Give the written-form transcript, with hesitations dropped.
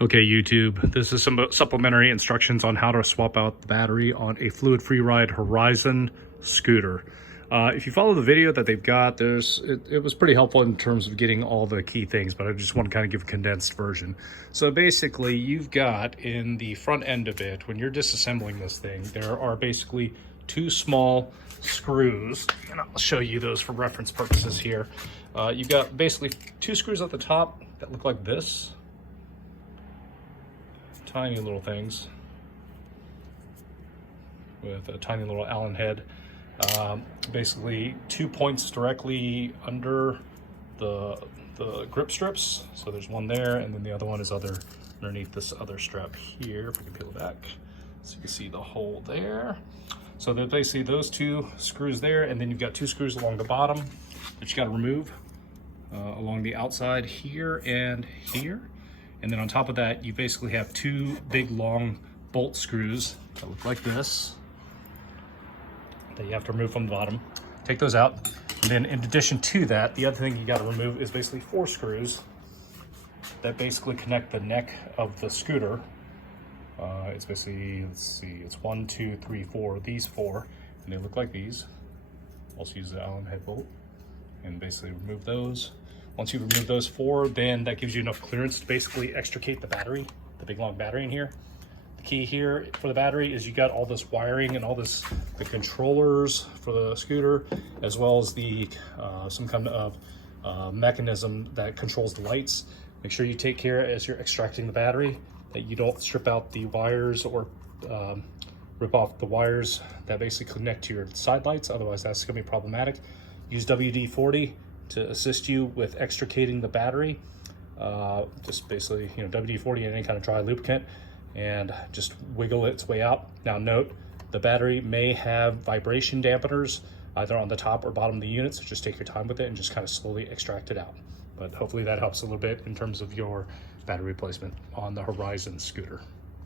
Okay, YouTube, this is some supplementary instructions on how to swap out the battery on a fluid free ride Horizon scooter. If you follow the video that they've got, it was pretty helpful in terms of getting all the key things, but I just want to kind of give a condensed version. So basically, you've got in the front end of it, when you're disassembling this thing, there are basically two small screws, and I'll show you those for reference purposes here. You've got basically two screws at the top that look like this. Tiny little things with a tiny little Allen head. Basically 2 points directly under the grip strips. So there's one there, and then the other one is underneath this other strap here. If we can peel it back so you can see the hole there. So there's basically those two screws there, and then you've got two screws along the bottom that you got to remove along the outside here and here. And then on top of that, you basically have two big long bolt screws that look like this that you have to remove from the bottom. Take those out. And then in addition to that, the other thing you got to remove is basically four screws that basically connect the neck of the scooter. It's basically, let's see, it's 1, 2, 3, 4, these four, and they look like these. Also use the Allen head bolt and basically remove those. Once you remove those four, then that gives you enough clearance to basically extricate the battery, the big long battery in here. The key here for the battery is you got all this wiring and all this, the controllers for the scooter, as well as the some kind of mechanism that controls the lights. Make sure you take care as you're extracting the battery that you don't strip out the wires or rip off the wires that basically connect to your side lights. Otherwise, that's going to be problematic. Use WD-40 to assist you with extricating the battery. Just basically, WD-40 and any kind of dry lubricant, and just wiggle its way out. Now note, the battery may have vibration dampeners either on the top or bottom of the unit, so just take your time with it and just kind of slowly extract it out. But hopefully that helps a little bit in terms of your battery replacement on the Horizon scooter.